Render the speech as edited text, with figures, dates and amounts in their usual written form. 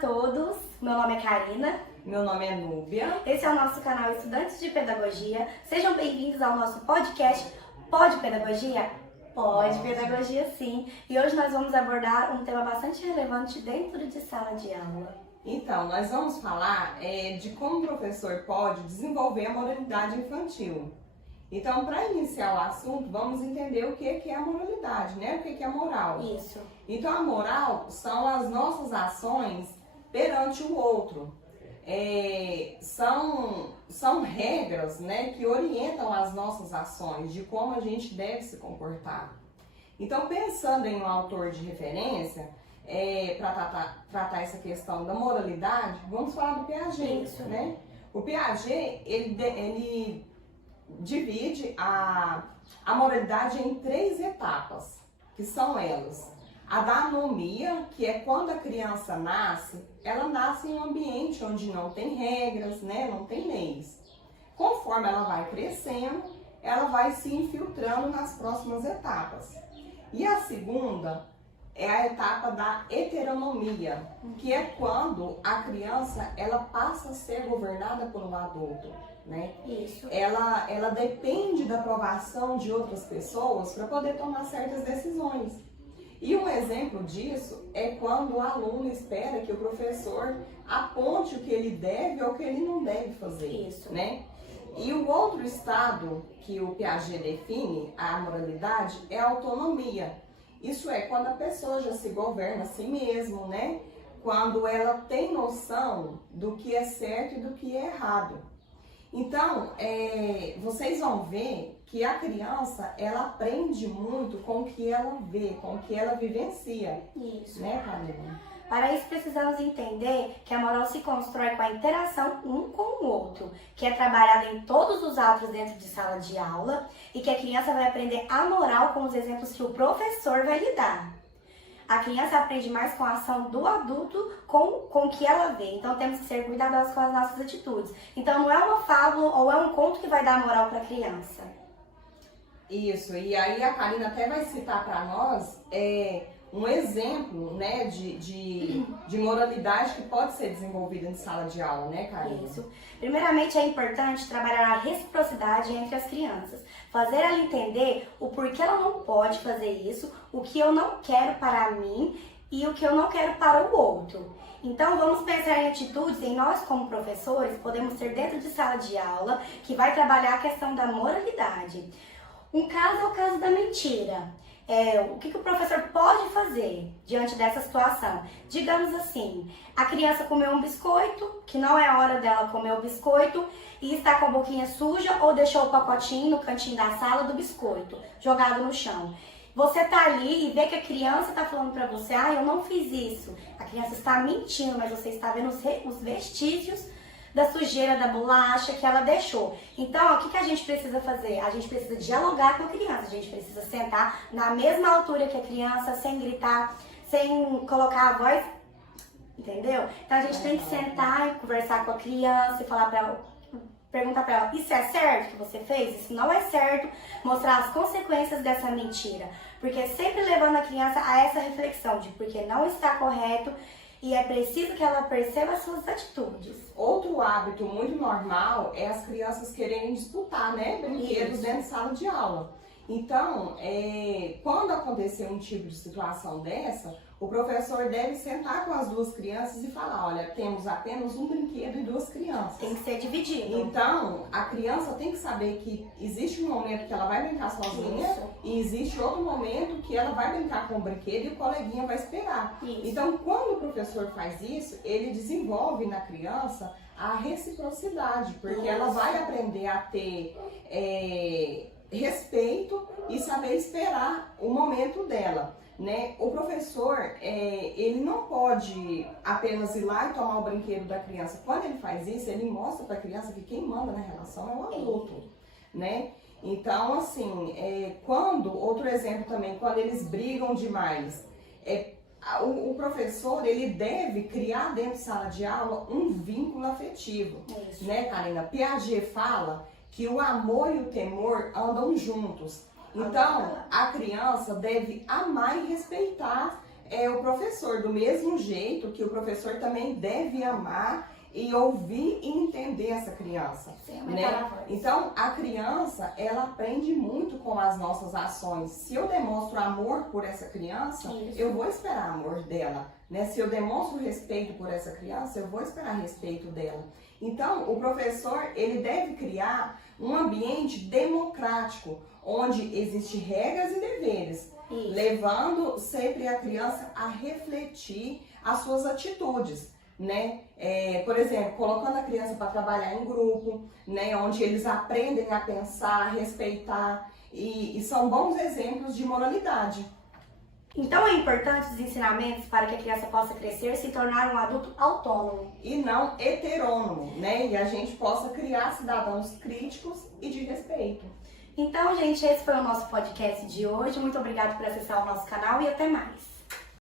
todos, meu nome é Karina. Meu nome é Núbia. Esse é o nosso canal Estudantes de Pedagogia. Sejam bem-vindos ao nosso podcast Pode Pedagogia? Pode Pedagogia sim. E hoje nós vamos abordar um tema bastante relevante dentro de sala de aula. Então, nós vamos falar de como o professor pode desenvolver a moralidade infantil. Então, para iniciar o assunto, vamos entender o que é a moralidade, né? O que é a moral. Isso. Então, a moral são as nossas ações perante o outro. São regras, né, que orientam as nossas ações, de como a gente deve se comportar. Então, pensando em um autor de referência, para tratar essa questão da moralidade, vamos falar do Piaget. Isso. Né? O Piaget, ele divide a moralidade em 3 etapas, que são elas. A da anomia, que é quando a criança nasce, ela nasce em um ambiente onde não tem regras, né, não tem leis. Conforme ela vai crescendo, ela vai se infiltrando nas próximas etapas. E a segunda é a etapa da heteronomia, que é quando a criança ela passa a ser governada por um adulto. Né? Isso. Ela depende da aprovação de outras pessoas para poder tomar certas decisões. E um exemplo disso é quando o aluno espera que o professor aponte o que ele deve ou o que ele não deve fazer. Isso. Né? E o outro estado que o Piaget define, a moralidade, é a autonomia. Isso é quando a pessoa já se governa a si mesmo, né? Quando ela tem noção do que é certo e do que é errado. Então, vocês vão ver que a criança, ela aprende muito com o que ela vê, com o que ela vivencia. Isso. Né, Camila? Para isso, precisamos entender que a moral se constrói com a interação um com o outro, que é trabalhada em todos os atos dentro de sala de aula e que a criança vai aprender a moral com os exemplos que o professor vai lhe dar. A criança aprende mais com a ação do adulto com o que ela vê. Então, temos que ser cuidadosos com as nossas atitudes. Então, não é uma fábula ou é um conto que vai dar moral para a criança. Isso, e aí a Karina até vai citar para nós um exemplo, né, de moralidade que pode ser desenvolvida em sala de aula, né, Karina? Isso. Primeiramente, é importante trabalhar a reciprocidade entre as crianças. Fazer ela entender o porquê ela não pode fazer isso, o que eu não quero para mim e o que eu não quero para o outro. Então, vamos pensar em atitudes, em nós como professores, podemos ter dentro de sala de aula, que vai trabalhar a questão da moralidade. Um caso é o caso da mentira. O que o professor pode fazer diante dessa situação? Digamos assim, a criança comeu um biscoito, que não é hora dela comer o biscoito, e está com a boquinha suja ou deixou o pacotinho no cantinho da sala do biscoito, jogado no chão. Você tá ali e vê que a criança tá falando pra você, eu não fiz isso. A criança está mentindo, mas você está vendo os vestígios da sujeira, da bolacha que ela deixou. Então, o que a gente precisa fazer? A gente precisa dialogar com a criança, a gente precisa sentar na mesma altura que a criança, sem gritar, sem colocar a voz, entendeu? Então, a gente tem que sentar e conversar com a criança e falar pra ela, perguntar pra ela, isso é certo que você fez? Isso não é certo. Mostrar as consequências dessa mentira. Porque sempre levando a criança a essa reflexão de porque não está correto e é preciso que ela perceba as suas atitudes. Outro hábito muito normal é as crianças quererem disputar, né, brinquedos dentro de sala de aula. Então, quando acontecer um tipo de situação dessa, o professor deve sentar com as 2 crianças e falar, olha, temos apenas um brinquedo e 2 crianças. Tem que ser dividido. Então, a criança tem que saber que existe um momento que ela vai brincar sozinha. Isso. E existe outro momento que ela vai brincar com o brinquedo e o coleguinha vai esperar. Isso. Então, quando o professor faz isso, ele desenvolve na criança a reciprocidade, porque ela vai aprender a ter respeito e saber esperar o momento dela. Né? O professor, ele não pode apenas ir lá e tomar o brinquedo da criança. Quando ele faz isso, ele mostra para a criança que quem manda na relação é o adulto, né? Então, assim, outro exemplo também, quando eles brigam demais, o professor, ele deve criar dentro de sala de aula um vínculo afetivo, né, Karina? Piaget fala que o amor e o temor andam juntos. Então, a criança deve amar e respeitar é o professor, do mesmo jeito que o professor também deve amar e ouvir e entender essa criança, Sim, né? Então, a criança, ela aprende muito com as nossas ações. Se eu demonstro amor por essa criança, eu vou esperar amor dela, né? Se eu demonstro respeito por essa criança, eu vou esperar respeito dela. Então, o professor, ele deve criar um ambiente democrático, onde existem regras e deveres, levando sempre a criança a refletir as suas atitudes, né? Por exemplo, colocando a criança para trabalhar em grupo, né? Onde eles aprendem a pensar, a respeitar e são bons exemplos de moralidade. Então é importante os ensinamentos para que a criança possa crescer e se tornar um adulto autônomo. E não heterônomo, né? E a gente possa criar cidadãos críticos e de respeito. Então, gente, esse foi o nosso podcast de hoje. Muito obrigada por acessar o nosso canal e até mais.